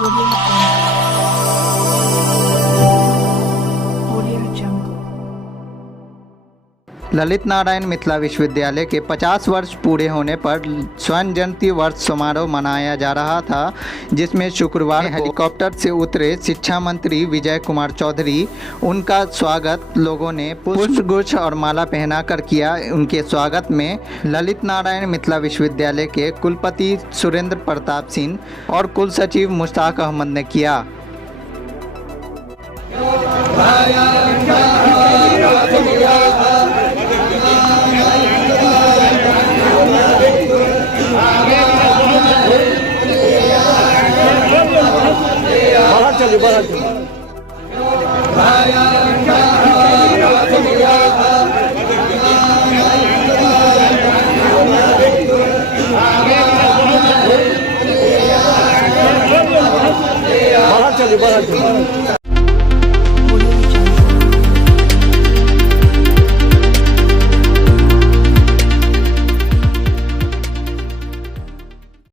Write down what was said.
Audio Jungle. Lalit Narayan Mithila विश्वविद्यालय के 50 वर्ष पूरे होने पर स्वर्ण जयंती वर्ष समारोह मनाया जा रहा था, जिसमें शुक्रवार हेलीकॉप्टर से उतरे शिक्षा मंत्री विजय कुमार चौधरी। उनका स्वागत लोगों ने पुष्पगुच्छ और माला पहनाकर किया। उनके स्वागत में ललित नारायण मिथिला विश्वविद्यालय के कुलपति सुरेंद्र प्रताप सिंह और कुल सचिव मुश्ताक अहमद ने किया। चलिए